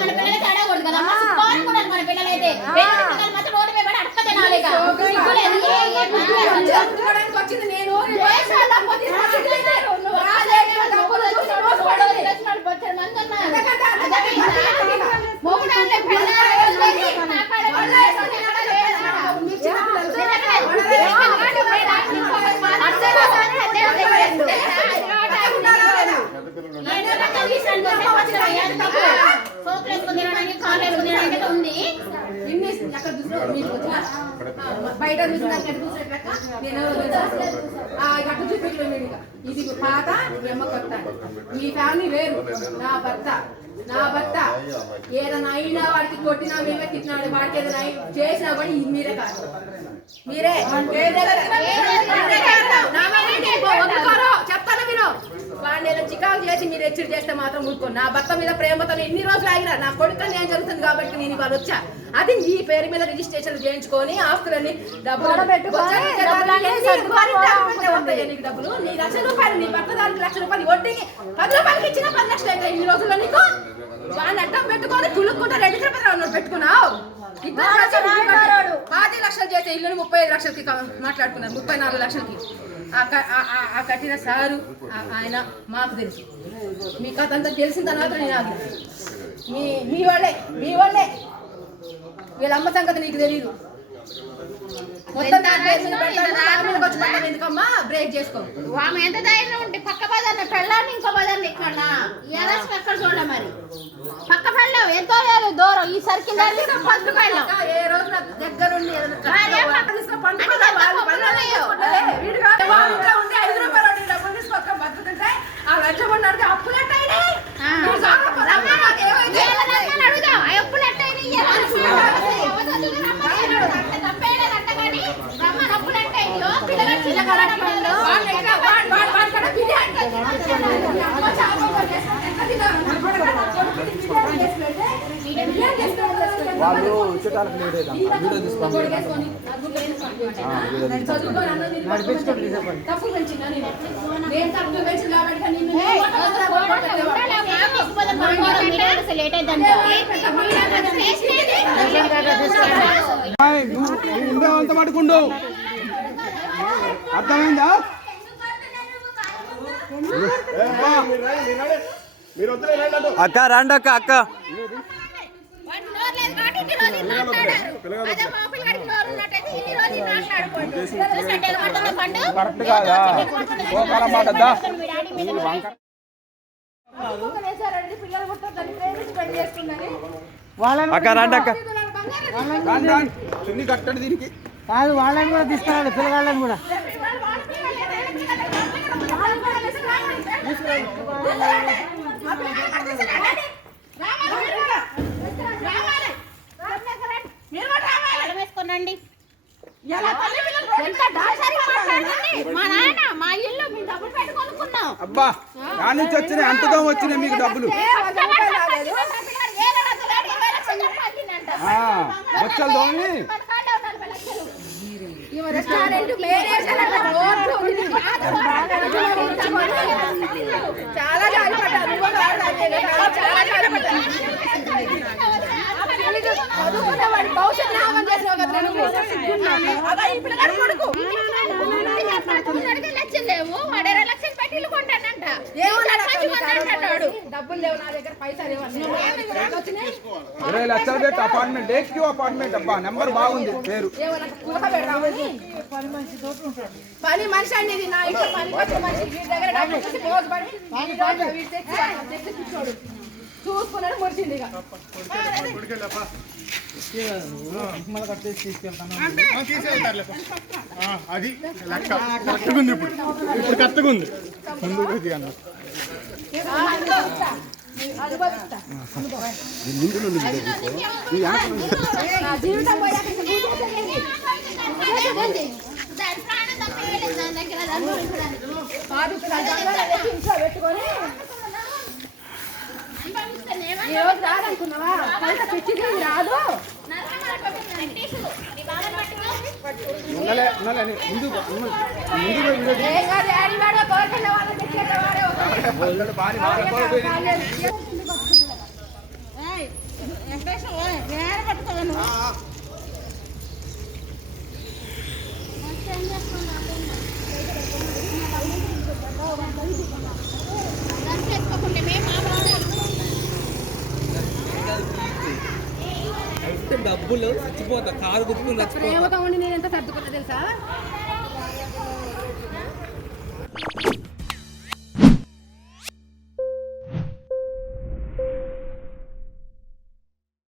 మన పిల్లలకి అడగకూడదు కదా కోరకూడదు మన పిల్లలైతే మాత్రం రోడ్డు మీద అడక్క తినాలి వచ్చింది నేను లక్షలు చూసిన మీకు బయట చూసిన దానికి ఎట్లా చూసినట్టు లెక్క? నేను ఎవరో తెలుసా? ఇది పాత ఎమ్మ కొత్త మీ ఫ్యామిలీ వేరు. నా భర్త నా భర్త. ఏదైనా అయినా వాడికి కొట్టినా మేమే తిట్టినాడు వాడికి ఏదైనా చేసినా కూడా ఇది మీరే కాదు. మీరే. చెప్తాను మీరు వాడిని ఏదో చికాకు చేసి మీరు హెచ్చరి చేస్తే మాత్రం ఊరుకో. నా భర్త మీద ప్రేమతో ఎన్ని రోజులు ఆగిరా నా కొడుకు ఏం జరుగుతుంది కాబట్టి నేను ఇవాళ వచ్చా. అది ఈ పేరు మీద రిజిస్ట్రేషన్ చేయించుకొని ఆస్తులని డబ్బులు డబ్బులు నీ లక్ష రూపాయలు నీ భర్త దానికి లక్ష రూపాయలు వడ్డీకి పది రూపాయలకి ఇచ్చిన పది లక్షలు అయితే ఇన్ని రోజుల్లో నీకు. వాడిని అడ్డం పెట్టుకొని కుళ్ళుకుంటా రెండు తిరుపతి పెట్టుకున్నావు. పాతి లక్షలు చేసే ఇల్లుని ముప్పై ఐదు లక్షలకి మాట్లాడుకున్నారు ముప్పై నాలుగు లక్షలకి. ఆ కట్టిన సారు ఆయన మాకు తెలుసు. మీ కథ అంతా తెలిసిన తర్వాత నేను మీ మీ వాళ్ళే మీ వాళ్ళే. వీళ్ళ అమ్మ సంగతి నీకు తెలియదు మొత్తం ఎందుకమ్మా? బ్రేక్ చేసుకో. ఆమె ఎంత ధైర్యం ఉంటే పక్క బజార్ని పెళ్ళాన్ని ఇంకో బజార్ని ఇక్కడ ఎలాసి ఎక్కడ చూడ మరి? పక్క పెళ్ళాం ఎంతో లేదు దూరం ఈ సర్కిల్ దాన్ని ఫస్ట్ పెళ్ళాం ఏ రోజు నా దగ్గరుండి ఐదు రూపాయలు డబ్బులు తీసుకొక్క ఆ లక్ష వాళ్ళు చుట్టాలకు లేట్ వీడియో అర్థమైందా అక్క రండి అక్క అక్క? కరెక్ట్ కాదా. అక్క రండి అక్క చున్ని కట్టండి దీనికి కాదు వాళ్ళని కూడా తీసుకురావాలి పిల్లగాళ్ళని కూడా తాళం వేసుకోనండి. ఎంత దాచారి మాట్లాడండి. మా నాయన మా ఇల్లు మేము డబ్బులు పెట్టి కొనుక్కున్నాం. అబ్బా దాని నుంచి వచ్చినాయి అంతతో వచ్చినాయి మీకు డబ్బులు? ఆ, బొచ్చలు చాలా జాలిపడ్డా చాలా చదువుకున్న వాడి భవిష్యత్తు నామం చేసిన కొడుకు. లేవు వాడు ఇరవై లక్షలు పెట్టి ఇల్లు కొంటానంట ఏమన్నాడు అక్కడ మంచి నీకు కొంటాను అంటాడు డబ్బులు లేవు నా దగ్గర పైసలు లేవు అన్నాడు. వచ్చినాయి ఇరవై లక్షలు పెట్టి అపార్ట్మెంట్ ఏక్యూ అపార్ట్మెంట్ అబ్బా నెంబర్ బాగుంది పేరు. పని మనిషి అండి ఇది నా ఇంట్లో పని వచ్చిన మనిషి వీడి దగ్గర డబ్బులు చూసి మోజు పడి వీడి రోజు వీడి తెచ్చి తెచ్చి కూర్చోడు. చూసుకున్నాడు ముడిచింది ఇక. అది లెక్క కరెక్ట్గా ఉంది ఇప్పుడు ఇప్పుడు కరెక్ట్గా ఉంది ముందు కొద్దిగా అన్న. పెట్టుకొని ఈ రోజు రాదనుకున్నావా? కొంత పిచ్చిది ఇది రాదు. నరకం నరకం వెంకటేశుడు. నీ బాధలు పట్టుకో. ఉన్నలే ఉన్నలే నీ ముందు ముందు ముందు వీడియో ఏం కాదు డాడీ వాడే కోరుకున్న వాళ్ళు తెచ్చేటవాడే ఒక తీస్తాడు. బాని బాగా కోల్పోయింది. వెంకటేశం వేరే పట్టుకోను చేసుకోకుంటే మేము డబ్బులు చచ్చిపోతా. కారు గుర్తులు చచ్చిపోతా.